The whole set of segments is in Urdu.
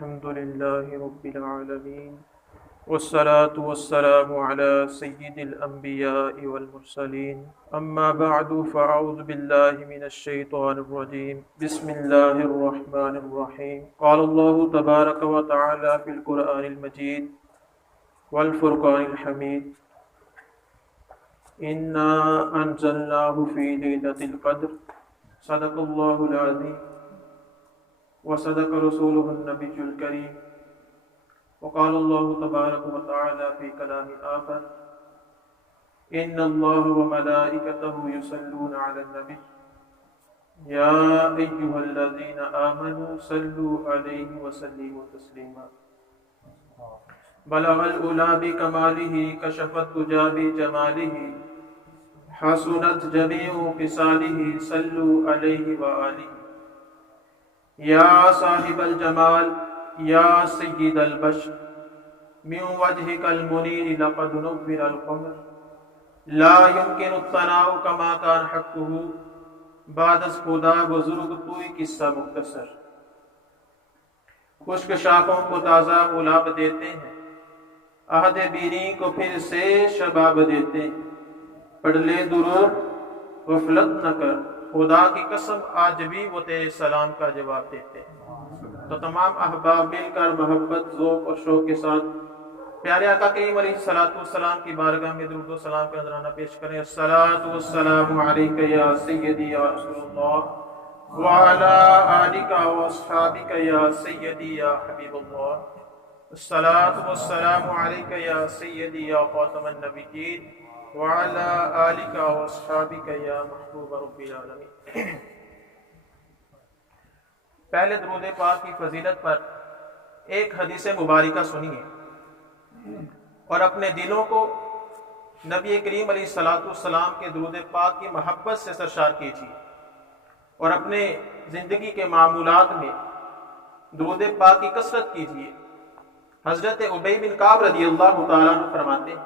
الحمد لله رب العالمين والصلاة والسلام على سيد الأنبياء والمرسلين أما بعد فأعوذ بالله من الشيطان الرجيم بسم الله الرحمن الرحيم قال الله تبارك وتعالى في القرآن المجيد والفرقان الحميد إنا أنزلناه في ليلة القدر صدق الله العظيم وصدق رسوله النبي الكريم وقال الله تبارك وتعالى في كلام آخر إن الله وملائكته يصلون على النبي يا أيها الذين آمنوا صلوا عليه وسلموا تسليما بلغ الأولى بكماله كشف الدجى بجماله حسنت جميع خصاله صلوا عليه وآله یا صاحب الجمال یا سید البشر من وجهك المنیر لقد نور القمر لا يمكن الثناء كما كان حقه بعد از خدا بزرگ کوئی قصہ مختصر خشک شاخوں کو تازہ گلاب دیتے ہیں عہد بینی کو پھر سے شباب دیتے ہیں پڑھ لے درود غفلت نہ کر خدا کی قسم آج بھی وہ تیرے سلام کا جواب دیتے ہیں۔ تو تمام احباب مل کر محبت ذوق اور شوق کے ساتھ پیارے آقا کریم علیہ الصلوۃ والسلام کی بارگاہ میں درود و سلام کا نذرانہ پیش کریں۔ الصلاۃ والسلام علیک یا سیدی یا رسول اللہ وعلی آلک واصحابک یا سیدی یا حبیب اللہ۔ الصلاۃ والسلام علیک یا سیدی یا خاتم النبیین وعلی آلک واصحابک یا محبوب رب العالمین۔ پہلے درود پاک کی فضیلت پر ایک حدیث مبارکہ سنیے اور اپنے دلوں کو نبی کریم علیہ الصلوۃ والسلام کے درود پاک کی محبت سے سرشار کیجیے اور اپنے زندگی کے معمولات میں درود پاک کی کثرت کیجیے۔ حضرت ابی بن کعب رضی اللہ تعالیٰ عنہ فرماتے ہیں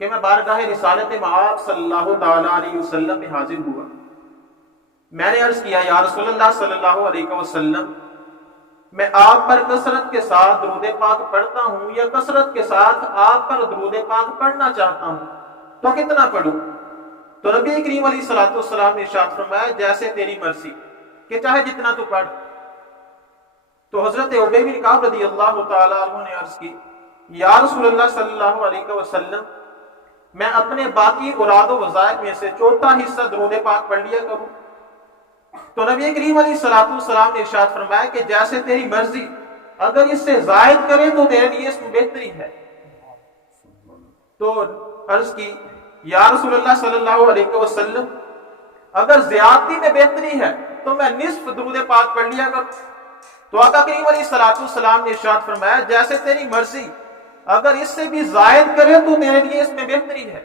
کہ میں بارگاہ رسالت مآب صلی اللہ تعالیٰ علیہ وسلم میں حاضر ہوا۔ میں نے عرض کیا یا رسول اللہ صلی اللہ علیہ وسلم میں آپ پر کثرت کے ساتھ درود پاک پڑھتا ہوں یا کثرت کے ساتھ آپ پر درود پاک پڑھنا چاہتا ہوں تو کتنا پڑھوں؟ تو نبی کریم علیہ الصلوۃ والسلام نے ارشاد فرمایا جیسے تیری مرضی کہ چاہے جتنا تو پڑھ۔ تو حضرت ابی بن کعب رضی اللہ تعالیٰ عنہ نے عرض کی یا رسول اللہ صلی اللہ علیہ وسلم میں اپنے باقی اراد و وظائف میں سے چوتھا حصہ درود پاک پڑھ لیا کروں۔ تو نبی کریم علیہ الصلوۃ والسلام نے ارشاد فرمایا کہ جیسے تیری مرضی، اگر اس سے زائد کرے تو تیرے لیے اس میں بہتری ہے۔ تو عرض کی یا رسول اللہ صلی اللہ علیہ وسلم اگر زیادتی میں بہتری ہے تو میں نصف درود پاک پڑھ لیا کروں۔ تو آقا کریم علیہ الصلوۃ والسلام نے ارشاد فرمایا جیسے تیری مرضی، اگر اس سے بھی زائد کرے تو تیرے لیے اس میں بہتری ہے۔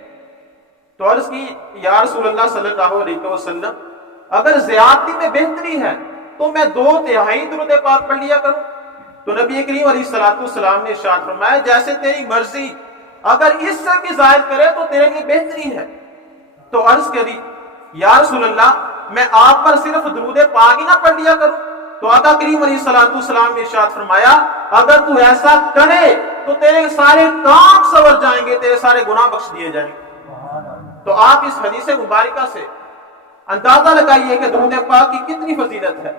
تو عرض کی یا رسول اللہ صلی اللہ علیہ وسلم اگر زیادتی میں بہتری ہے تو میں 2/3 درود پاک پڑھ لیا کروں۔ تو نبی کریم علیہ الصلوۃ والسلام نے ارشاد فرمایا جیسے تیری مرضی، اگر اس سے بھی زائد کرے تو تیرے لیے بہتری ہے۔ تو عرض کری یا رسول اللہ میں آپ پر صرف درود پاک ہی نہ پڑھ لیا کروں؟ تو آقا کریم علیہ الصلوۃ والسلام نے ارشاد فرمایا اگر تو ایسا کرے تو تیرے سارے کام سنور جائیں گے، تیرے سارے گناہ بخش دیے جائیں گے۔ تو آپ اس حدیث مبارکہ سے اندازہ لگائیے کہ درود پاک کی کتنی فضیلت ہے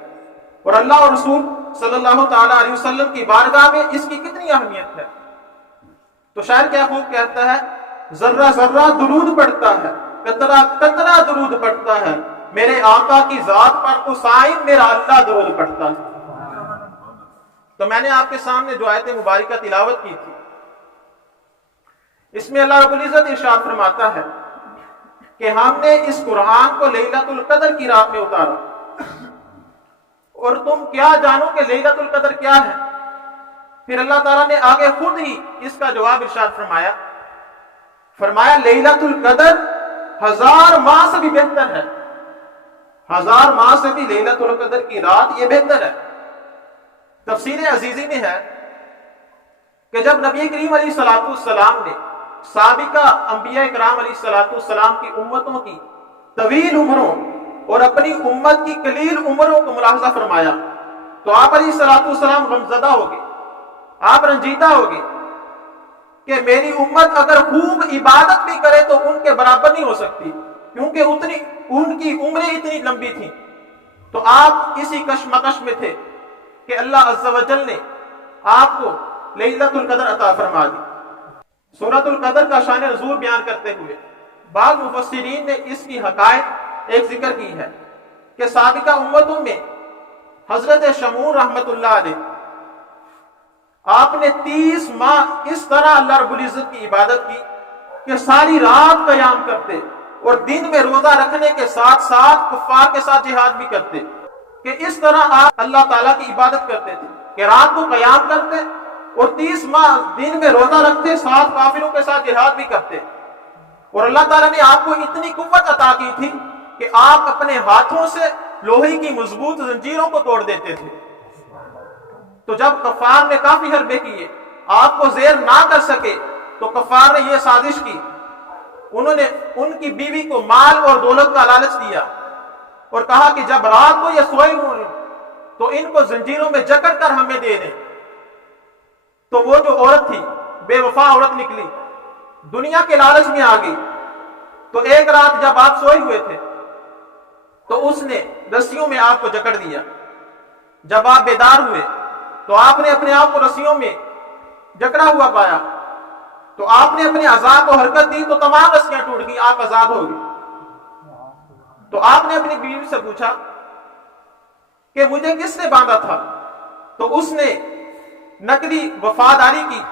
اور اللہ اور رسول صلی اللہ تعالیٰ علیہ وسلم کی بارگاہ میں اس کی کتنی اہمیت ہے۔ تو شاعر کیا خوب کہتا ہے ذرہ ذرہ درود پڑھتا ہے، قطرہ قطرہ درود پڑھتا ہے، میرے آقا کی ذات پر تو سائن میرا اللہ درود پڑھتا ہے۔ تو میں نے آپ کے سامنے جو آیت مبارکہ تلاوت کی تھی، اس میں اللہ رب العزت ارشاد فرماتا ہے کہ ہم نے اس قرآن کو لیلۃ القدر کی رات میں اتارا اور تم کیا جانو کہ لیلۃ القدر کیا ہے؟ پھر اللہ تعالیٰ نے آگے خود ہی اس کا جواب ارشاد فرمایا لیلۃ القدر 1000 ماہ سے بھی بہتر ہے، 1000 ماہ سے بھی لیلۃ القدر کی رات یہ بہتر ہے۔ تفسیر عزیزی میں ہے کہ جب نبی کریم علیہ الصلوۃ والسلام نے سابقہ انبیاء کرام علیہ الصلوۃ والسلام کی امتوں کی طویل عمروں اور اپنی امت کی قلیل عمروں کو ملاحظہ فرمایا تو آپ علیہ السلام غمزدہ ہو گئے، آپ رنجیدہ ہو گئے کہ میری امت اگر خوب عبادت بھی کرے تو ان کے برابر نہیں ہو سکتی، کیونکہ ان کی عمریں اتنی لمبی تھیں۔ تو آپ اسی کشمکش میں تھے کہ اللہ عز و جل نے آپ کو لیلۃ القدر عطا فرما دی۔ سورۃ القدر کا شان نزول بیان کرتے ہوئے بعض مفسرین نے اس کی حقائق ایک ذکر کی ہے کہ سابقہ امتوں میں حضرت شمعون رحمت اللہ علیہ، آپ نے 30 ماہ اس طرح اللہ رب العزت کی عبادت کی کہ ساری رات قیام کرتے اور دن میں روزہ رکھنے کے ساتھ ساتھ کفار کے ساتھ جہاد بھی کرتے، کہ اس طرح آپ اللہ تعالیٰ کی عبادت کرتے تھے کہ رات کو قیام کرتے اور 30 ماہ دن میں روزہ رکھتے، ساتھ کافروں کے ساتھ جہاد بھی کرتے۔ اور اللہ تعالیٰ نے آپ کو اتنی قوت عطا کی تھی کہ آپ اپنے ہاتھوں سے لوہے کی مضبوط زنجیروں کو توڑ دیتے تھے۔ تو جب کفار نے کافی حربے کیے، آپ کو زیر نہ کر سکے، تو کفار نے یہ سازش کی، انہوں نے ان کی بیوی کو مال اور دولت کا لالچ دیا اور کہا کہ جب رات کو یہ سوئے ہوئے تو ان کو زنجیروں میں جکڑ کر ہمیں دے دیں۔ تو وہ جو عورت تھی، بے وفا عورت نکلی، دنیا کے لالچ میں آ گئی۔ تو ایک رات جب آپ سوئے ہوئے تھے تو اس نے رسیوں میں آپ کو جکڑ دیا۔ جب آپ بیدار ہوئے تو آپ نے اپنے آپ کو رسیوں میں جکڑا ہوا پایا، تو آپ نے اپنے اعضاء کو حرکت دی تو تمام رسیاں ٹوٹ گئی، آپ آزاد ہو گئے۔ تو آپ نے اپنی بیوی سے پوچھا کہ مجھے کس نے باندھا تھا؟ تو اس نے نقلی وفاداری کی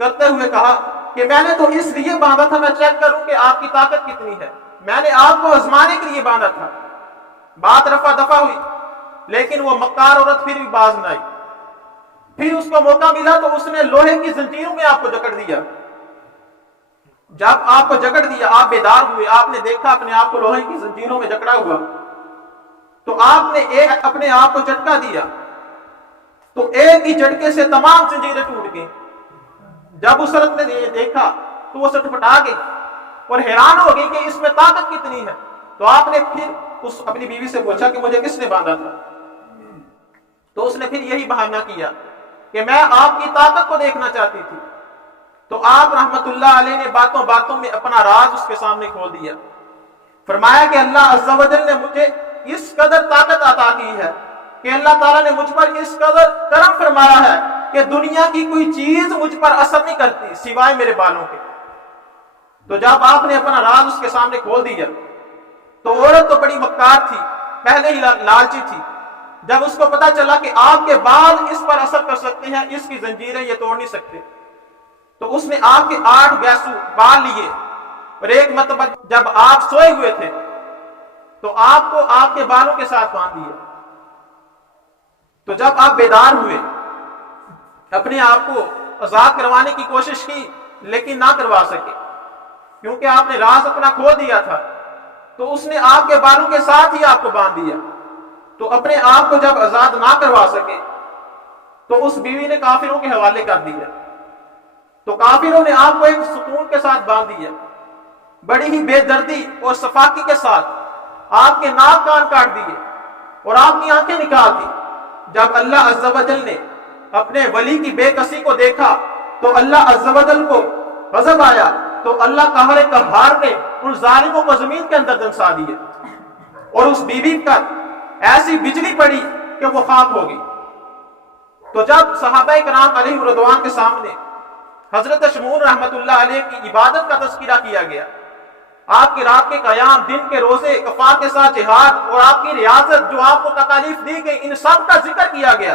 کرتے ہوئے کہا کہ میں نے تو اس لیے باندھا تھا، میں چیک کروں کہ آپ کی طاقت کتنی ہے، میں نے آپ کو آزمانے کے لیے باندھا تھا۔ بات رفع دفع ہوئی، لیکن وہ مکار عورت پھر بھی باز نہ آئی۔ پھر اس کو موقع ملا تو اس نے لوہے کی زنجیروں میں آپ کو جکڑ دیا۔ جب آپ کو جکڑ دیا، آپ بیدار ہوئے، آپ نے دیکھا اپنے آپ کو لوہے کی زنجیروں میں جکڑا ہوا، تو آپ نے ایک اپنے آپ کو جھٹکا دیا، تو ایک ہی جھٹکے سے تمام زنجیریں ٹوٹ گئیں۔ جب اس عورت نے یہ دیکھا تو وہ سٹپٹا گئی اور حیران ہو گئی کہ اس میں طاقت کتنی ہے۔ تو آپ نے پھر اس اپنی بیوی سے پوچھا کہ مجھے کس نے باندھا تھا؟ تو اس نے پھر یہی بہانہ کیا کہ میں آپ کی طاقت کو دیکھنا چاہتی تھی۔ تو آپ رحمت اللہ علیہ نے باتوں باتوں میں اپنا راز اس کے سامنے کھول دیا، فرمایا کہ اللہ عز و جل نے مجھے اس قدر طاقت عطا کی ہے کہ اللہ تعالیٰ نے مجھ پر اس قدر کرم فرمایا ہے کہ دنیا کی کوئی چیز مجھ پر اثر نہیں کرتی سوائے میرے بالوں کے۔ تو جب آپ نے اپنا راز اس کے سامنے کھول دیا تو عورت تو بڑی مکار تھی، پہلے ہی لالچی تھی۔ جب اس کو پتا چلا کہ آپ کے بال اس پر اثر کر سکتے ہیں، اس کی زنجیریں یہ توڑ نہیں سکتے، تو اس نے آپ کے 8 گیسو بال لیے اور ایک مرتبہ جب آپ سوئے ہوئے تھے تو آپ کو آپ کے بالوں کے ساتھ باندھ دیا۔ تو جب آپ بیدار ہوئے، اپنے آپ کو آزاد کروانے کی کوشش کی لیکن نہ کروا سکے، کیونکہ آپ نے راز اپنا کھول دیا تھا، تو اس نے آپ کے بالوں کے ساتھ ہی آپ کو باندھ دیا۔ تو اپنے آپ کو جب آزاد نہ کروا سکے تو اس بیوی نے کافروں کے حوالے کر دیا۔ تو کافروں نے آپ کو ایک ستون کے ساتھ باندھ دیا، بڑی ہی بے دردی اور صفاقی کے ساتھ آپ کے ناک کان کاٹ دیے اور آپ کی آنکھیں نکال دی۔ جب اللہ عز و جل نے اپنے ولی کی بے کسی کو دیکھا تو اللہ عز و جل کو غضب آیا، تو اللہ قہر قہار نے ان ظالموں کو زمین کے اندر دنسا دیا اور اس بیوی پر ایسی بجلی پڑی کہ وہ خاک ہو گئی۔ تو جب صحابہ کرام علیہ رضوان کے سامنے حضرت شمعون رحمت اللہ علیہ کی عبادت کا تذکرہ کیا گیا، آپ کی رات کے قیام، دن کے روزے، کفار کے ساتھ جہاد اور آپ کی ریاضت جو آپ کو تکالیف دی گئی، ان سب کا ذکر کیا گیا،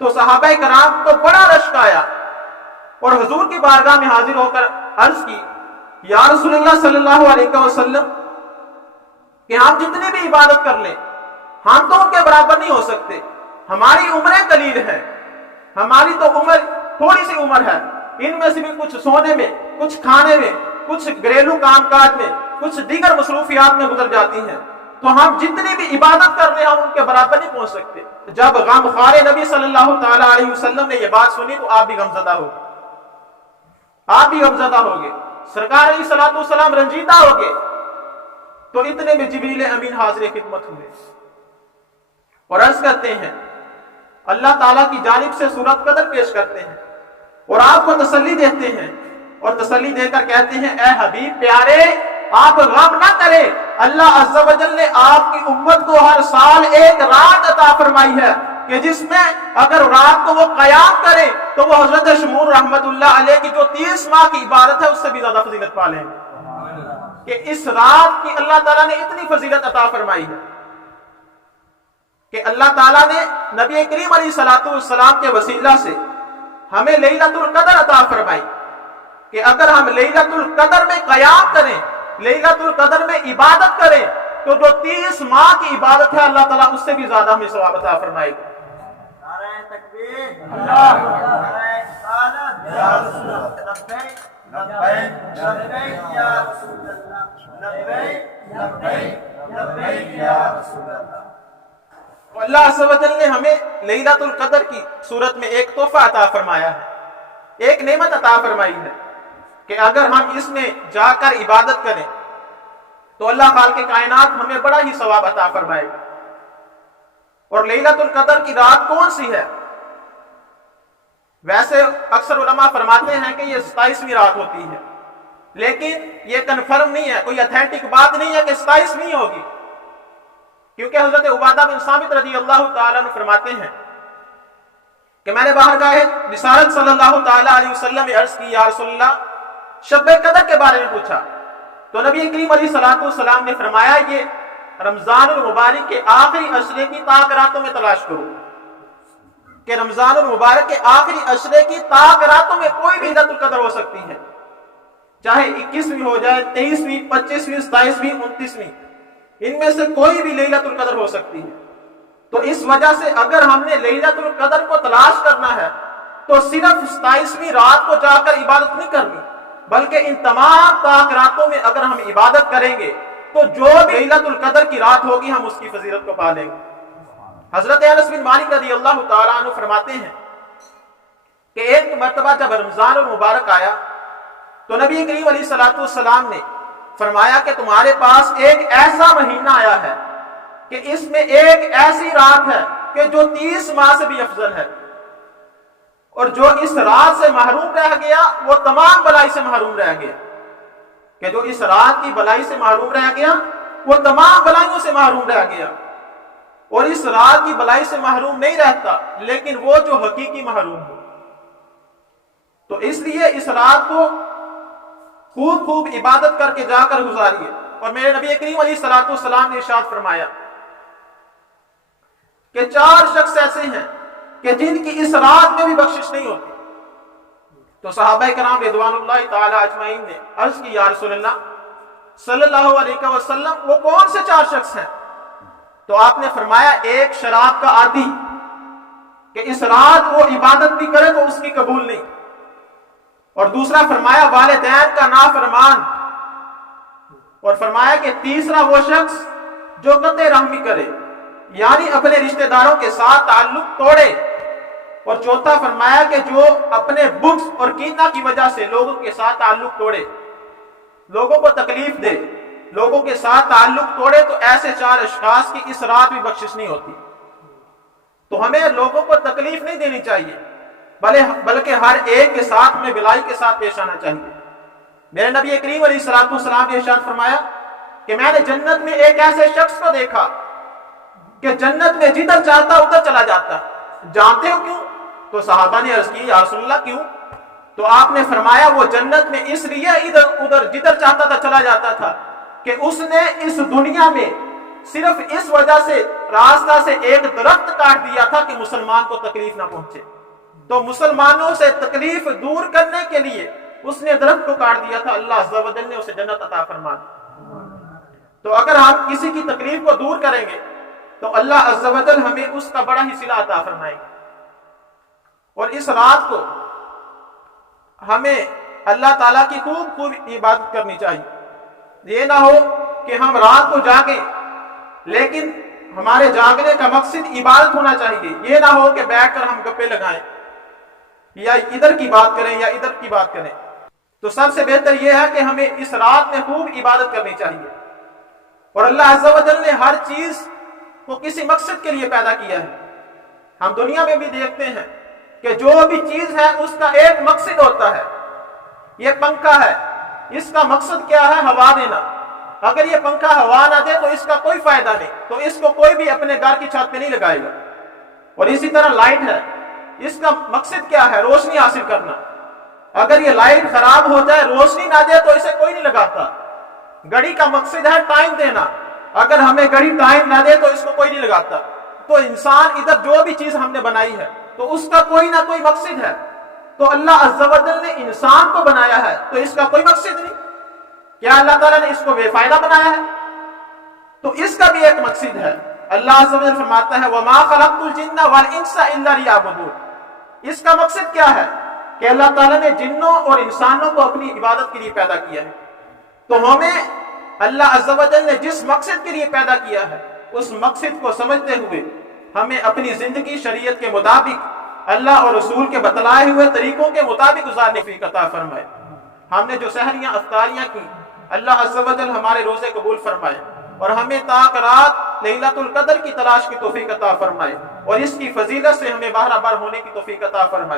تو صحابہ کرام کو بڑا رشک آیا اور حضور کی بارگاہ میں حاضر ہو کر عرض کی، یا رسول اللہ صلی اللہ علیہ وسلم، کہ ہم جتنی بھی عبادت کر لیں ہم تو ان کے برابر نہیں ہو سکتے، ہماری عمریں قلیل ہیں، ہماری تو عمر تھوڑی سی عمر ہے، ان میں سے بھی کچھ سونے میں، کچھ کھانے میں، کچھ گھریلو کام کاج میں، کچھ دیگر مصروفیات میں گزر جاتی ہیں، تو ہم جتنی بھی عبادت کر رہے ہیں ہم ان کے برابر نہیں پہنچ سکتے۔ جب غم خوار نبی صلی اللہ تعالی علیہ وسلم نے یہ بات سنی تو آپ بھی غمزدہ ہو گئے، آپ بھی غمزدہ ہو گئے، سرکار علیہ الصلوۃ والسلام رنجیدہ ہو گئے۔ تو اتنے میں جبریل امین حاضر خدمت ہوئے اور عرض کرتے ہیں اللہ تعالیٰ کی جانب سے سورۃ قدر پیش کرتے ہیں اور آپ کو تسلی دیتے ہیں، اور تسلی دے کر کہتے ہیں اے حبیب پیارے آپ غم نہ کریں، اللہ عز و جل نے آپ کی امت کو ہر سال ایک رات عطا فرمائی ہے کہ جس میں اگر رات کو وہ قیام کرے تو وہ حضرت شمور رحمت اللہ علیہ کی جو 30 ماہ کی عبادت ہے اس سے بھی زیادہ فضیلت پا لیں کہ اس رات کی اللہ تعالیٰ نے اتنی فضیلت عطا فرمائی ہے کہ اللہ تعالیٰ نے نبی کریم علیہ الصلوۃ والسلام کے وسیلہ سے ہمیں لیلۃ القدر عطا فرمائی کہ اگر ہم لیلۃ القدر میں قیام کریں، لیلۃ القدر میں عبادت کریں تو جو 30 ماہ کی عبادت ہے اللہ تعالیٰ اس سے بھی زیادہ ہمیں ثواب عطا فرمائے گا۔ نعرہ تکبیر، نعرہ رسالت، یا رسول اللہ، لبیک لبیک لبیک یا رسول اللہ، لبیک لبیک لبیک یا رسول اللہ۔ اللہ عز و جل نے ہمیں لیلۃ القدر کی صورت میں ایک تحفہ عطا فرمایا ہے، ایک نعمت عطا فرمائی ہے کہ اگر ہم اس میں جا کر عبادت کریں تو اللہ خالق کائنات ہمیں بڑا ہی ثواب عطا فرمائے گا۔ اور لیلۃ القدر کی رات کون سی ہے؟ ویسے اکثر علماء فرماتے ہیں کہ یہ 27ویں رات ہوتی ہے، لیکن یہ کنفرم نہیں ہے، کوئی اتھینٹک بات نہیں ہے کہ 27ویں ہوگی، کیونکہ حضرت عبادہ بن صامت رضی اللہ تعالیٰ عنہ فرماتے ہیں کہ میں نے بارگاہ رسالت صلی اللہ تعالیٰ علیہ وسلم میں عرض کی یا رسول اللہ شب قدر کے بارے میں پوچھا تو نبی کریم علیہ الصلوۃ والسلام نے فرمایا یہ رمضان المبارک کے آخری عشرے کی طاق راتوں میں تلاش کرو، کہ رمضان المبارک کے آخری عشرے کی طاق راتوں میں کوئی بھی لیلۃ القدر ہو سکتی ہے، چاہے 21ویں ہو جائے، 23ویں، 25ویں، 27ویں، 29ویں، ان میں سے کوئی بھی لیلۃ القدر ہو سکتی ہے۔ تو اس وجہ سے اگر ہم نے لیلۃ القدر کو تلاش کرنا ہے تو صرف 27ویں رات کو جا کر عبادت نہیں کرنی، بلکہ ان تمام طاق راتوں میں اگر ہم عبادت کریں گے تو جو بھی لیلۃ القدر کی رات ہوگی ہم اس کی فضیلت کو پا لیں گے۔ حضرت انس بن مالک رضی اللہ تعالیٰ عنہ فرماتے ہیں کہ ایک مرتبہ جب رمضان المبارک آیا تو نبی کریم علیہ الصلوۃ والسلام نے فرمایا کہ تمہارے پاس ایک ایسا مہینہ آیا ہے کہ اس میں ایک ایسی رات ہے کہ جو 30 ماہ سے بھی افضل ہے، اور جو اس رات سے محروم رہ گیا وہ تمام بلائی سے محروم رہ گیا، کہ جو اس رات کی بلائی سے محروم رہ گیا وہ تمام بلائیوں سے محروم رہ گیا، اور اس رات کی بلائی سے محروم نہیں رہتا لیکن وہ جو حقیقی محروم ہو۔ تو اس لیے اس رات کو خوب خوب عبادت کر کے جا کر گزاریے۔ اور میرے نبی کریم علیہ الصلوۃ والسلام نے ارشاد فرمایا کہ 4 شخص ایسے ہیں کہ جن کی اس رات میں بھی بخشش نہیں ہوتی۔ تو صحابہ کرام رضوان اللہ تعالی اجمعین نے عرض کی یا رسول اللہ صلی اللہ علیہ وسلم وہ کون سے 4 شخص ہیں؟ تو آپ نے فرمایا ایک شراب کا عادی کہ اس رات وہ عبادت بھی کرے تو اس کی قبول نہیں، اور دوسرا فرمایا والدین کا نافرمان، اور فرمایا کہ تیسرا وہ شخص جو قطع رحمی کرے یعنی اپنے رشتہ داروں کے ساتھ تعلق توڑے، اور چوتھا فرمایا کہ جو اپنے بغض اور کینہ کی وجہ سے لوگوں کے ساتھ تعلق توڑے، لوگوں کو تکلیف دے، لوگوں کے ساتھ تعلق توڑے، تو ایسے 4 اشخاص کی اس رات بھی بخشش نہیں ہوتی۔ تو ہمیں لوگوں کو تکلیف نہیں دینی چاہیے بلکہ ہر ایک کے ساتھ میں بلائی کے ساتھ پیش آنا چاہیے۔ میرے نبی کریم علیہ الصلوۃ والسلام نے ارشاد فرمایا کہ میں نے جنت میں ایک ایسے شخص کو دیکھا کہ جنت میں جدھر چاہتا ادھر چلا جاتا۔ جانتے ہو کیوں؟ تو صحابہ نے عرض کی یا رسول اللہ کیوں؟ تو آپ نے فرمایا وہ جنت میں اس لیے ادھر ادھر جدھر چاہتا تھا چلا جاتا تھا کہ اس نے اس دنیا میں صرف اس وجہ سے راستہ سے ایک درخت کاٹ دیا تھا کہ مسلمان کو تکلیف نہ پہنچے، تو مسلمانوں سے تکلیف دور کرنے کے لیے اس نے درخت کو کاٹ دیا تھا، اللہ عز و جل نے اسے جنت عطا فرما دی۔ تو اگر ہم کسی کی تکلیف کو دور کریں گے تو اللہ عز و جل ہمیں اس کا بڑا ہی صلہ عطا فرمائے گا۔ اور اس رات کو ہمیں اللہ تعالیٰ کی خوب خوب عبادت کرنی چاہیے۔ یہ نہ ہو کہ ہم رات کو جاگیں لیکن ہمارے جاگنے کا مقصد عبادت ہونا چاہیے، یہ نہ ہو کہ بیٹھ کر ہم گپے لگائیں یا ادھر کی بات کریں یا ادھر کی بات کریں۔ تو سب سے بہتر یہ ہے کہ ہمیں اس رات میں خوب عبادت کرنی چاہیے، اور اللہ عز و جل نے ہر چیز کو کسی مقصد کے لیے پیدا کیا ہے۔ ہم دنیا میں بھی دیکھتے ہیں کہ جو بھی چیز ہے اس کا ایک مقصد ہوتا ہے. یہ پنکھا ہے، اس کا مقصد کیا ہے؟ ہوا دینا. اگر یہ پنکھا ہوا نہ دے تو اس کا کوئی فائدہ نہیں، تو اس کو کوئی بھی اپنے گھر کی چھت پہ نہیں لگائے گا. اور اسی طرح لائٹ ہے، اس کا مقصد کیا ہے؟ روشنی حاصل کرنا. اگر یہ لائٹ خراب ہو جائے، روشنی نہ دے تو اسے کوئی نہیں لگاتا. گھڑی کا مقصد ہے ٹائم دینا، اگر ہمیں گھڑی ٹائم نہ دے تو اس کو کوئی نہیں لگاتا. تو انسان ادھر جو بھی چیز ہم نے بنائی ہے تو اس کا کوئی نہ کوئی مقصد ہے. تو اللہ عز و جل نے انسان کو بنایا ہے تو اس کا کوئی مقصد نہیں. کیا اللہ تعالیٰ نے اس کو بے فائدہ بنایا ہے؟ تو اس کا بھی ایک مقصد ہے. اللہ عز و جل فرماتا ہے وَمَا خَلَقْتُ الْجِنَّ وَالْإِنسَ إِلَّا لِيَعْبُدُونِ. اس کا مقصد کیا ہے؟ کہ اللہ تعالیٰ نے جنوں اور انسانوں کو اپنی عبادت کے لیے پیدا کیا ہے. تو ہمیں اللہ عز و جل نے جس مقصد کے لیے پیدا کیا ہے اس مقصد کو سمجھتے ہوئے ہمیں اپنی زندگی شریعت کے مطابق اللہ اور رسول کے بتلائے ہوئے طریقوں کے مطابق گزارنے کی عطا فرمائے. ہم نے جو سحریاں افطاریاں کی، اللہ عز و جل ہمارے روزے قبول فرمائے اور ہمیں تاک رات لیلۃ القدر کی تلاش کی توفیق عطا فرمائے اور اس کی فضیلت سے ہمیں بہرہ بر ہونے کی توفیق عطا فرمائے.